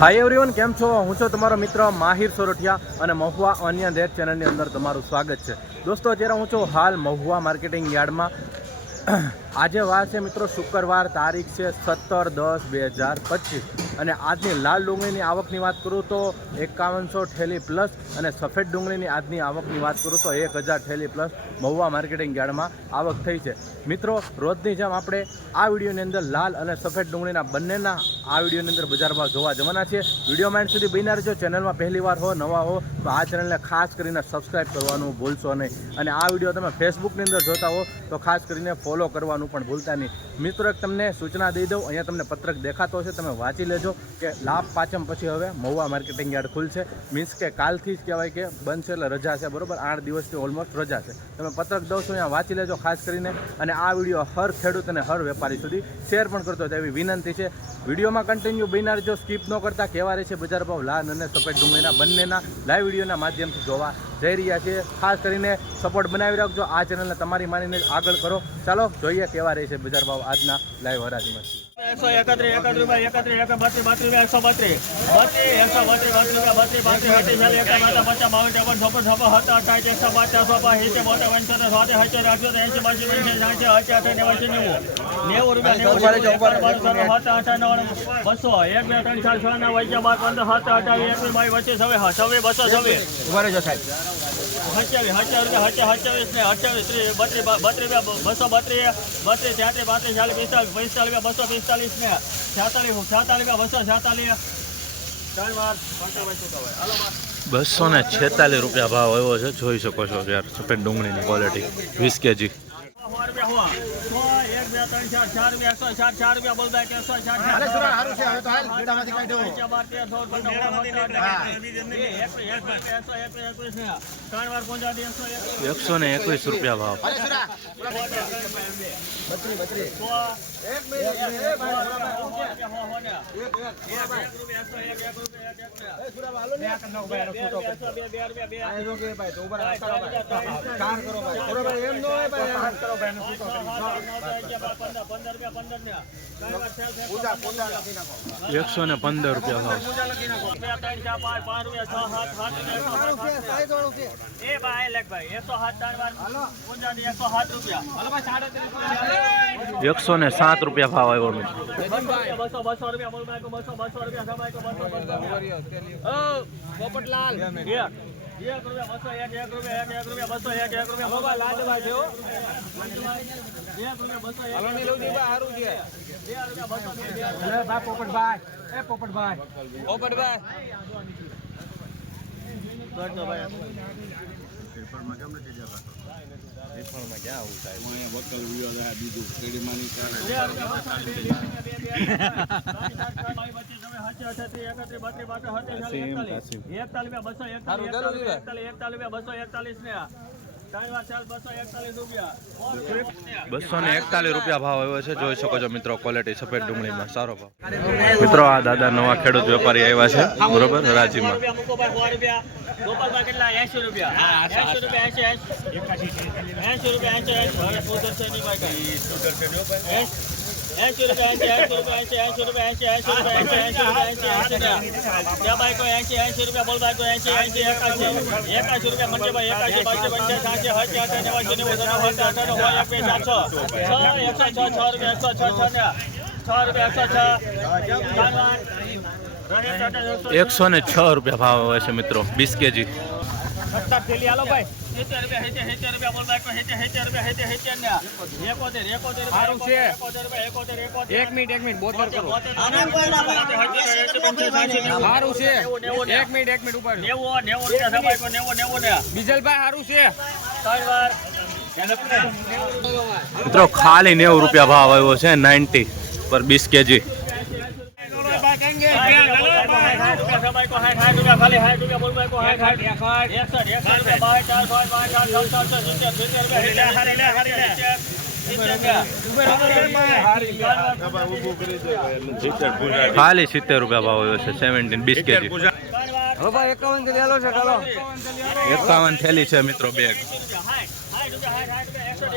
Hi everyone કેમ છો? હું છું તમારો મિત્ર માહિર સોરઠિયા અને મહુવા અન્ય દેશ ચેનલની અંદર તમારું સ્વાગત છે. દોસ્તો, અત્યારે હું છું હાલ મહુવા માર્કેટિંગ યાર્ડમાં. આજે વાર છે મિત્રો શુક્રવાર, તારીખ છે સત્તર દસ બે હજાર પચીસ. અને આજની લાલ ડુંગળીની આવકની વાત કરું તો એકાવનસો ઠેલી પ્લસ અને સફેદ ડુંગળીની આજની આવકની વાત કરું તો એક હજાર ઠેલી પ્લસ મહુવા માર્કેટિંગ યાર્ડમાં આવક થઈ છે. મિત્રો, રોજની જેમ આપણે આ વિડીયોની અંદર લાલ અને સફેદ ડુંગળીના બંનેના આ વિડીયોની અંદર બજાર ભાવ જોવા જવાના છે. વીડિયો માઇન્ડ સુધી બની રહેજો. ચેનલમાં પહેલી વાર હો, નવા હો, તો આ ચેનલને ખાસ કરીને સબસ્ક્રાઇબ કરવાનું ભૂલશો નહીં. અને આ વીડિયો તમે ફેસબુકની અંદર જોતા હો, તો ખાસ કરીને ફોલો કરવાનું પણ ભૂલતા નહીં. મિત્રો તમને સૂચના દઈ દઉં. અહીંયા તમને પત્રક દેખાતો હશે. તમે વાંચી લેજો કે લાભ પાચમ પછી હવે મહુવા માર્કેટિંગ યાર્ડ ખુલશે. મીન્સ કે કાલથી જ કહેવાય કે છે એટલે રજા છે, બરોબર? આઠ દિવસથી ઓલમોસ્ટ રજા છે. તમે પત્રક દઉં છો, અહીંયા વાંચી લેજો ખાસ કરીને. અને આ વીડિયો હર ખેડૂત અને હર વેપારી સુધી શેર પણ કરતો એવી વિનંતી છે. વિડીયોમાં કન્ટિન્યુ બન્યા જો સ્કીપ ન કરતા કહેવા રહે છે બજાર ભાવ, લાલ અને સફેદ ડુંગળીના બંનેના લાઈવ વિડીયોના માધ્યમથી જોવા જઈ રહ્યા છીએ. ખાસ કરીને સપોર્ટ બનાવી રાખજો. આ ચેનલને તમારી માનીને આગળ કરો. ચાલો, જોઈએ કેવા રહે છે બજાર ભાવ આજના લાઈવ હરાજીમાં એકસો એકત્રીસ એકત્રીસ રૂપિયા એકત્રીસ એક બત્રીસ બત્રીસ રૂપિયા એકસો બત્રીસ. બત્રીસ એકસો બત્રીસ બત્રીસ રૂપિયા બત્રીસ બત્રીસ એક માતા પચાસ બાવન ચોપન છપ્પન છપ્પન સત્તર અઠાવીસ એકસો પચાસ બોતેર પંચોતેર અઠ્યોતેર એંસી અઠ્યાસી નેવાસી નેવું. રૂપિયા બસો એક બે ત્રણ ચાર છ ના વાગ્યા બાર પંદર સત્તર અઠાવીસ એકવીસ બાવીસ પચીસ છવ્વીસ છવ્વીસ બસો છવ્વીસ. સત્યાવીસ સત્યાવીસ સત્યાવીસ સત્યાવીસ ને અઠ્યાવીસ ત્રીસ બત્રીસ બત્રીસ બસો બત્રીસ બત્રીસ તેત્રીસ પાંત્રીસ ચાલીસ પિસ્તાલીસ પિસ્તાલીસ રૂપિયા બસો પિસ્તાલીસ. ને છેતાલીસ છેતાલીસ બસો છેતાલીસ. બસો. ને છેતાલીસ રૂપિયા ભાવ આવ્યો છે. જોઈ શકો છો યાર સફેદ ડુંગળીની ક્વોલિટી વીસ કેજી. સો રૂપિયા હોવા. સો, એક, બે, ત્રણ, ચાર, રૂપિયા, રૂપિયા બોલતા કે એકસો ચાર, ચાર. પંચાવન, બાર, તેર, ચૌદ, પંદર, સોળ, સત્તર, અઢાર, એકવીસ, એકવીસ, એકસો ને ત્રણ વાર પંચાવન, એકસો એકવીસ. એકસો ને એકવીસ રૂપિયા ભાવ એકસો ને પંદર રૂપિયા સાત રૂપિયા એકસો ને સાત રૂપિયા ભાવ આવ્યો બસો બસો રૂપિયા બસો બસો રૂપિયા પોપટલાલ એક એક રૂપિયા બસો એક એક રૂપિયા એક એક રૂપિયા બસો એક એક રૂપિયા મોબાઈલ લાલ એક રૂપિયા બસો એક બે રૂપિયા બસો બે બે બસો ને એકતાલીસ રૂપિયા ભાવ આવ્યો છે. જોઈ શકો છો મિત્રો ક્વોલિટી સફેદ ડુંગળીમાં. સારો ભાવ. મિત્રો આ દાદા નવા ખેડૂત વેપારી આવ્યા છે. બરોબર? ગોપાલભાઈ રૂપિયા એસી રૂપિયા એસી એસી રૂપિયા એસી એસી ભાઈ રૂપિયા એસી એસી રૂપિયા એસી એસી રૂપિયા બાઈકો એસી એસી રૂપિયા બોલ બાઈકો એસી એસી એકાસી એકાસી રૂપિયા મંજેભાઈ એકાસી બાસી પંચાસી સાસી હસી અઠા નેવાસી નેવું સત્તર સત્તર હોય એક બે સાત છ છ એકસો છ છ રૂપિયા એકસો છ છ ને છ રૂપિયા એકસો છ ને છ રૂપિયા ભાવ આવે છે મિત્રો વીસ કેજી. સત્તર થેલી હાલો ભાઈ. સિત્તેર રૂપિયા સિત્તેર સિત્તેર રૂપિયા બોલ બાઈકો સિત્તેર સિત્તેર રૂપિયા સિત્તેર સિત્તેર ને. એકોતેર એકોતેર સારું છે. એકોતેર રૂપિયા એકોતેર એક મિનિટ એક મિનિટ બોતેર કરો. સારું છે. એક મિનિટ એક મિનિટ ઉપર. નેવો નેવો રૂપિયા નેવો નેવું ને. ડીઝલભાઈ સારું છે. ત્રણ વાર. મિત્રો ખાલી નેવું રૂપિયા ભાવ આવ્યો છે નાઇન્ટી પર વીસ કેજી. ખાલી સિત્તેર રૂપિયા ભાવ આવ્યો છે સેવન્ટીન વીસ કેજી. હવે ભાઈ એકાવન થેલી છે મિત્રો બેગ રૂપિયા રૂપિયા રૂપિયા રૂપિયા રૂપિયા બોલો આપણે બાસઠ બાસઠ ત્રેસઠ પાંચ પાંચ સાઠ સાઠ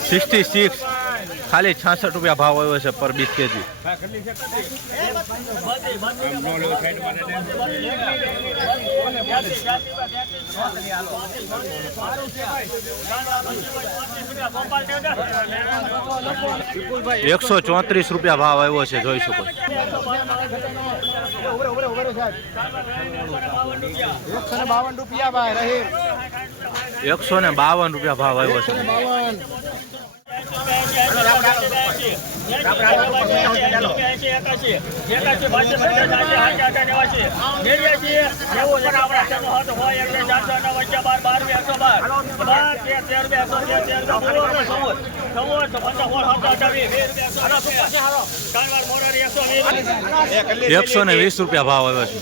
સિક્સટી સિક્સ ખાલી છાસઠ રૂપિયા ભાવ આવ્યો છે પર બીસ કેજી. એકસો ચોત્રીસ રૂપિયા ભાવ આવ્યો છે જોઈ શકો બાવન રૂપિયા ભાઈ રહી એકસો ને બાવન રૂપિયા ભાવ આવ્યો છે. એકસો ને વીસ રૂપિયા ભાવ આવ્યો છે.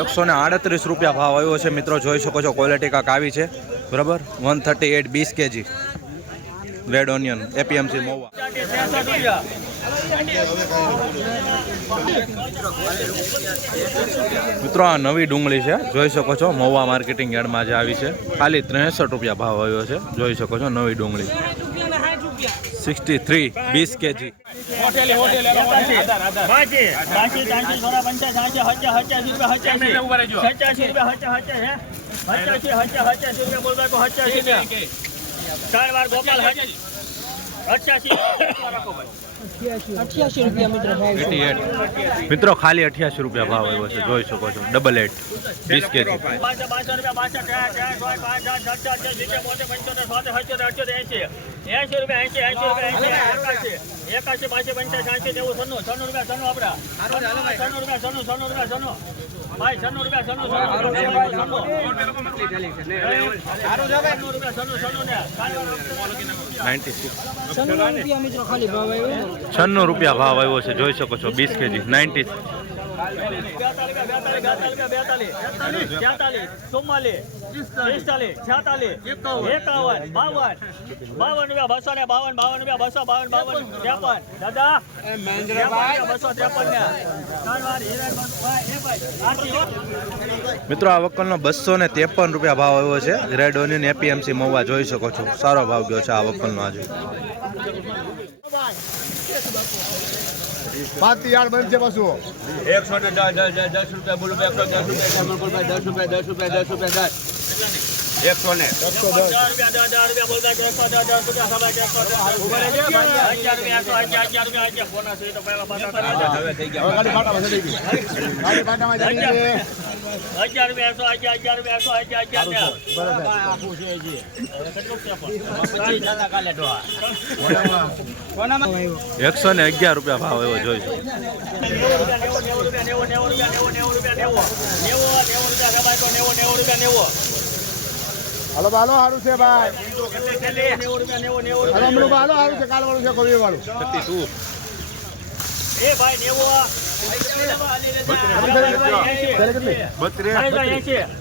એકસો ને આડત્રીસ રૂપિયા ભાવ આવ્યો છે. મિત્રો, જોઈ શકો છો ક્વોલિટી કાંક આવી છે. બરાબર one thirty eight બીસ KG red onion APMC Mahuva મિત્રો આ નવી ડુંગળી છે જોઈ શકો છો મહુવા માર્કેટિંગ યાર્ડમાં જે આવી છે ખાલી ત્રેસઠ રૂપિયા ભાવ આવ્યો છે જોઈ શકો છો નવી ડુંગળી સિક્સટી થ્રી બીસ કેજી એટી એટ. મિત્રો ખાલી અઠ્યાસી રૂપિયા ભાવ આવ્યો છે. જોઈ શકો છો. ડબલ એટ બીસ કેજી. એકાશી. બાસી પંચાસી એસી નેવું સન્નું સન્નું રૂપિયા સન્નું આપડા સન્નું રૂપિયા સન્નું સન્નું રૂપિયા સન્નું ભાઈ સન્નું રૂપિયા સન્નું સન્નું રૂપિયા સન્નું સન્નું ને નાઇન્ટી સિક્સ છન્નું રૂપિયા ભાવ આવ્યો. છે જોઈ શકો છો બીસ કેજી નાઇન્ટી. બાવન રૂપિયા બસો બાવન બાવન બસો ત્રેપન. મિત્રો, આ વકલનો બસો ને ત્રેપન રૂપિયા ભાવ આવ્યો છે રેડ ઓનિયન એપીએમસી મહુવા જોઈ શકો છો સારો ભાવ ગયો છે આ વકલનો આજે પાંચથી આઠ બંધ છે પાછું. એકસો ને દસ દસ દસ દસ રૂપિયા બોલો એકસો દસ રૂપિયા સામાન બોલ ભાઈ દસ રૂપિયા દસ રૂપિયા દસ રૂપિયા દસ એકસો ને. એકસો દસ. દસ રૂપિયા, દસ, દસ રૂપિયા બોલતા કે એકસો દસ, દસ રૂપિયા ખબર છે, રૂપિયા, એકસો ને. અગિયાર રૂપિયા ભાવ એવો જોઈ શકો નેવું રૂપિયા, નેવું, નેવું રૂપિયા, નેવું, નેવું નેવું, નેવું રૂપિયા, નેવું. નેવું, નેવું રૂપિયા, ખબર તો નેવું, નેવું રૂપિયા, નેવું. હાલો હાલો સારું છે ભાઈ. નેવું રૂપિયા, નેવું, નેવું હાલો રૂપિયા, હમણાં બાલો સારું છે કાલ વાળું છે કોવી વાળું એ ભાઈ નેવું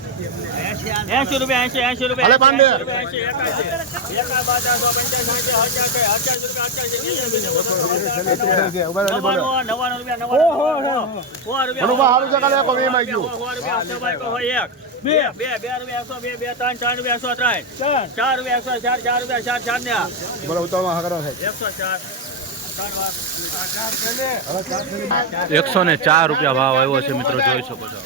એંશી રૂપિયા એંશી એંશી રૂપિયા પાંડે. એંશી, એકાશી. એકા બાજા, સો પંચાસી, સાઠી, અઠ્યાસી, અઠ્યાસી રૂપિયા, અઠ્યાસી, છે ઊભા રહી બોલો નવ્વાણું, નવ્વાણું રૂપિયા, નવ્વાણું. સો રૂપિયા. હનુભા સારું છે કાલે કોવી માં ગયું સો રૂપિયા, સો ભાઈ કહો એક. બે બે બે રૂપિયા એકસો બે બે ત્રણ ત્રણ રૂપિયા એકસો ત્રણ ચાર રૂપિયા એકસો ચાર ચાર રૂપિયા ચાર ચાર ને સાહેબ એકસો ચાર એકસો ને ચાર રૂપિયા ભાવ આવ્યો છે મિત્રો જોઈ શકો છો.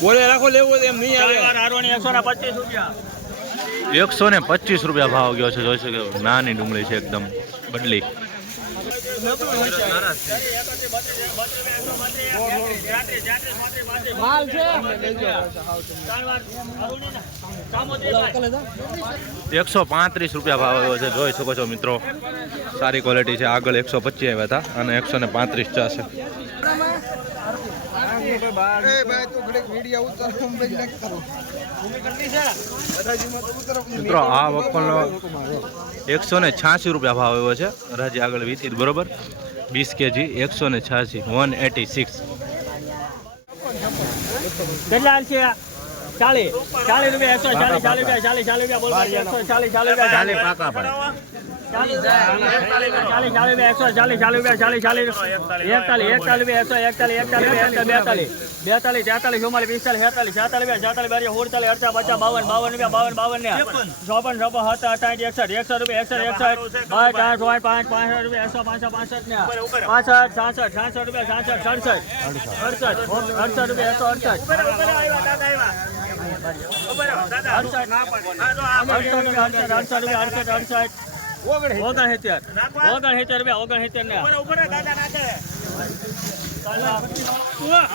બોલે રાખો લેવું એમ નહીં આવે. એકસો ને પચીસ રૂપિયા. એકસો ને પચીસ રૂપિયા ભાવ ગયો છે. જોઈ શકો નાની ડુંગળી છે એકદમ બદલી. એકસો પાંત્રીસ રૂપિયા ભાવ આવ્યો છે. જોઈ શકો છો મિત્રો, સારી ક્વોલિટી છે. આગળ એકસો પચીસ આવ્યા હતા અને એકસો ને પાંત્રીસ મિત્રો આ વકલનો એકસો ને છ્યાસી રૂપિયા ભાવ આવ્યો છે. રાજી આગળ વીતી બરોબર? વીસ કેજી એકસો ને છ્યાસી વન એટી સિક્સ કેટલા છે? ચાલીસ. ચાલીસ રૂપિયા એકસો ચાલીસ ચાલીસ રૂપિયા ચાલીસ ચાલી રૂપિયા બોલો એકસો ચાલીસ ચાલીસ રૂપિયા. ચાલીસ પાકા ચાલીસ ચાલીસ ચાલીસ રૂપિયા ને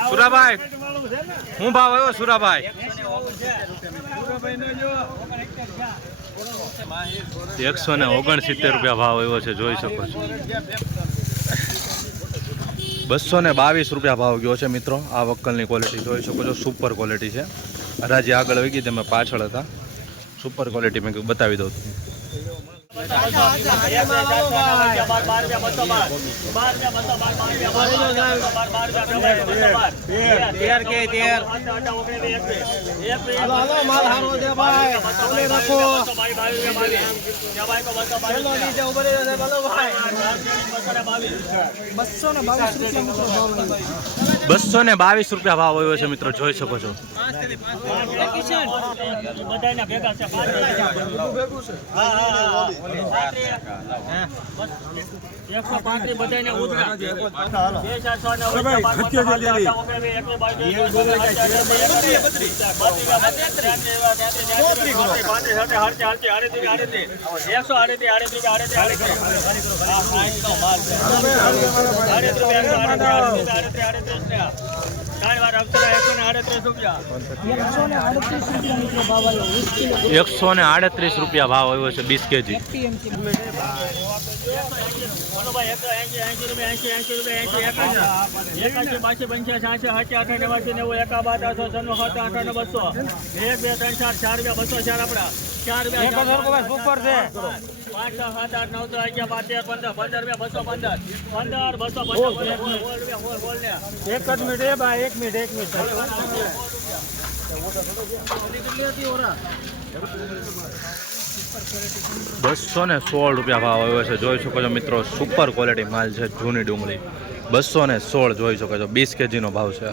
સુરાભાઈ, હું ભાવ આવ્યો સુરાભાઈ? એકસો ને ઓગણસિત્તેર રૂપિયા ભાવ આવ્યો છે, જોઈ શકો છો. બસો ને બાવીસ રૂપિયા ભાવ ગયો છે મિત્રો, આ વક્કલની ક્વોલિટી જોઈ શકો છો સુપર ક્વોલિટી છે. હરાજી આગળ વહી ગઈ તમે પાછળ હતા. સુપર ક્વોલિટી મેં બતાવી દઉં છું બસો ને બાવીસ રૂપિયા ભાવ આવ્યો છે મિત્રો, જોઈ શકો છો. એકસો પાંત્રીસ બધાને ઉધરા બે એકસો ને. આડત્રીસ રૂપિયા ભાવ આવ્યો છે બીસ કેજી એક બે ત્રણ ચાર ચાર રૂપિયા બસો ચાર આપડા ચાર બે પાંચ સાત આઠ નવ દસ અગિયાર પંદર પંદર બસો પંદર પંદર. એક જ મિનિટ એ ભાઈ એક મિનિટ એક મિનિટ બસો ને સોળ રૂપિયા ભાવ આવ્યો છે. જોઈ શકો છો મિત્રો સુપર ક્વોલિટી માલ છે, જૂની ડુંગળી. બસો ને સોળ જોઈ શકો છો. બીસ કેજીનો ભાવ છે.